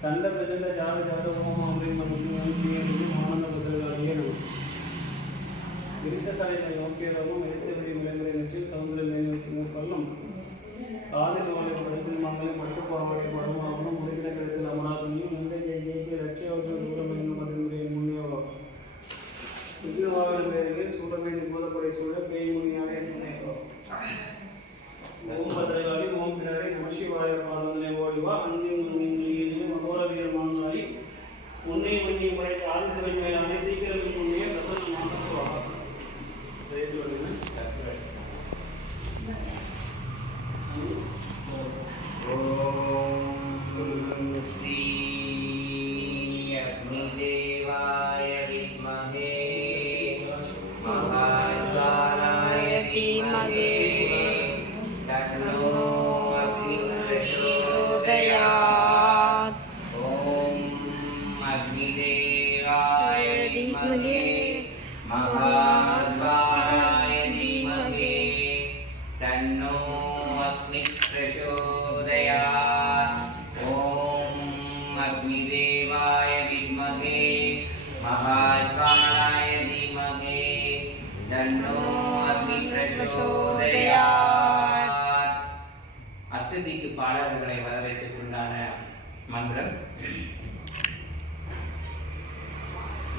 சண்ட பிரச்சண்ட ஜாத ஜாத ஓம் அம்ரீம் நமசிங்கம் பிரியம் ஆனந்த புத்திரகாளியே நம விரித்த சரையில யோக்கியரமும் எழுத்தவரி விலங்குகளை நெற்றில் சவுந்தர மேலும் கொல்லும் காதில் ஓலை படத்தில் மங்களும் பட்டு பாவாடை படமாகவும் முடிக்கிற கழுத்தில் அமராவதியும் முந்தைய இயக்கிய லட்சிய அவசரம் தூரம் என்னும் மதிமுறையின் முன்னேவம் விக்னவாகன பேரில் சூழவேதி பூதப்படை சூழ பேய் முனியாக முன்னேவம் ஓம் பத்ரகாளி ஓம் பிடாரி நமசிவாய பாதந்தனை ஓடிவா. அன்பின் படைத்த ஆதிசிவன் பிரச்சோதயாத் அஷ்டதிக்கு பாடல்களை வரவேற்றுக்குண்டான மந்திரம்.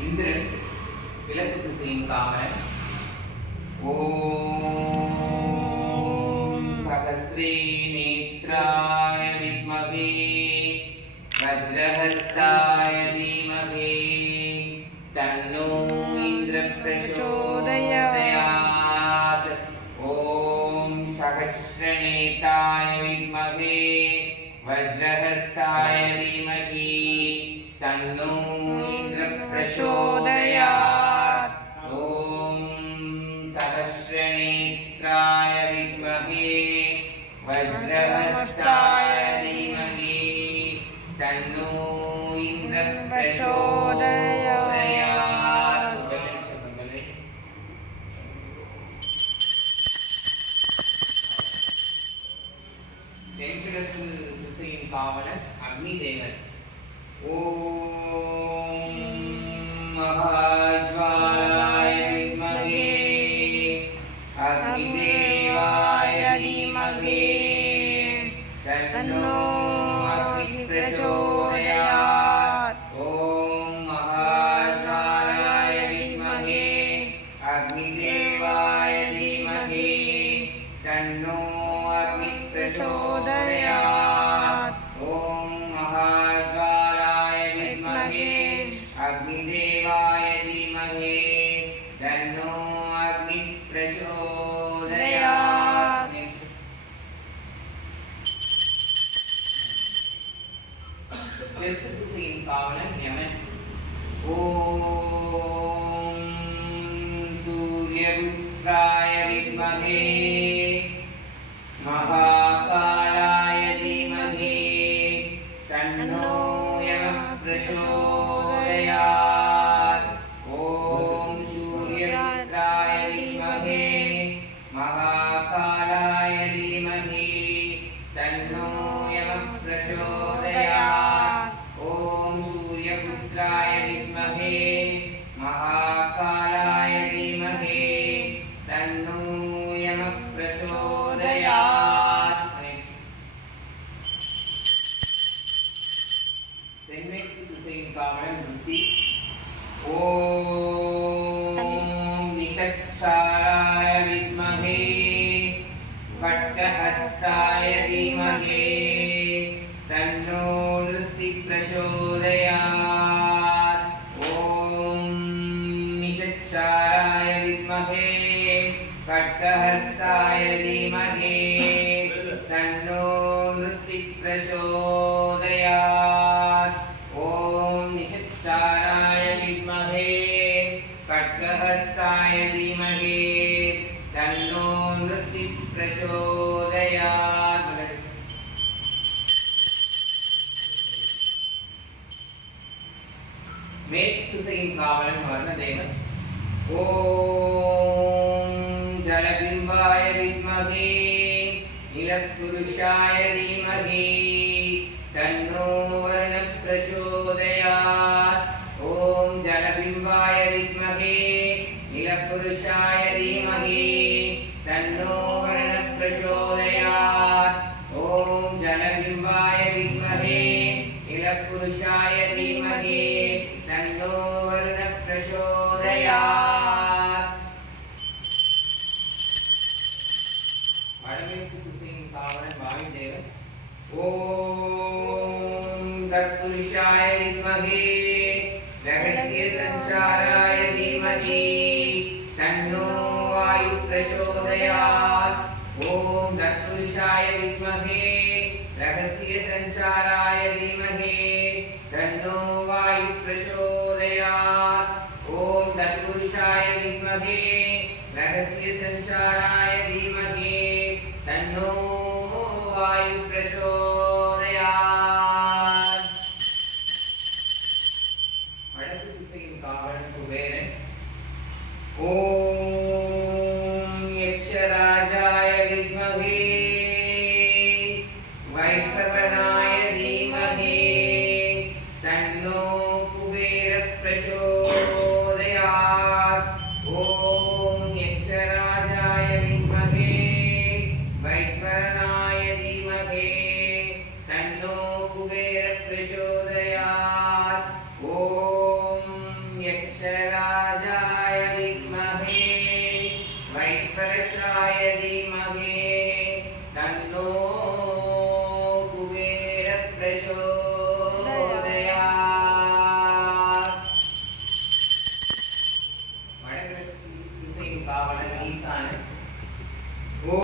இந்திரன் விளக்கு திசையின் காமன் ஓம் சகசிரே நேத்ராய வித்மகே. வஜ்ரஹஸ்தாய வஜ்ரஹஸ்தாய தீமகி தன்னோ இந்திர வெப்பு திசையின் காவலன் யமன் ஓம் சூரியபுத்ராய வித்மகே மகாகாலாய தீமகே தன்னோ யம பிரசோதயாத் ஓம் சூரியபுத்ராய வித்மகே மகா கட்டஹஸ்தாய தீமஹே தன்னோ நிருத்தி பிரச்சோதயாத் ஓம் நிஷச்சாராய வித்மஹே கட்கஹஸ்தாய தீமஹே தன்னோ நிருத்தி பிரச்சோதயாத் மேற்கு திசையின் காவலன் வர்ணதேவன் ஓம் विद्महे निलपुरुषाय धीमहि तन्नो वर्णप्रचोदयात्। ॐ जलबिम्बाय विद्महे निलपुरुषाय धीमहि तन्नो वर्णप्रचोदयात्। ॐ जलबिम्बाय विद्महे निलपुरुषाय ஓம் தத்புருஷாய வித்மகே ரகசிய சஞ்சாராய தீமகி தன்னோ வாயு பிரச்சோதயாத் ஓம் தத்புருஷாய வித்மகே ரகசிய சஞ்சாராய தீமகி தன்னோ வாயு பிரச்சோதயாத் ஓம் தத்புருஷாய வித்மகே ரகசிய சஞ்சாராய 16 carbon to parent. Om Yaksharaja Vidmahe Vaishnavanaya Dhimahe Tanno Kubera Prashodayat Om Yaksharaja Vidmahe Vaishnavanaya Dhimahe Tanno Kubera Prashodayat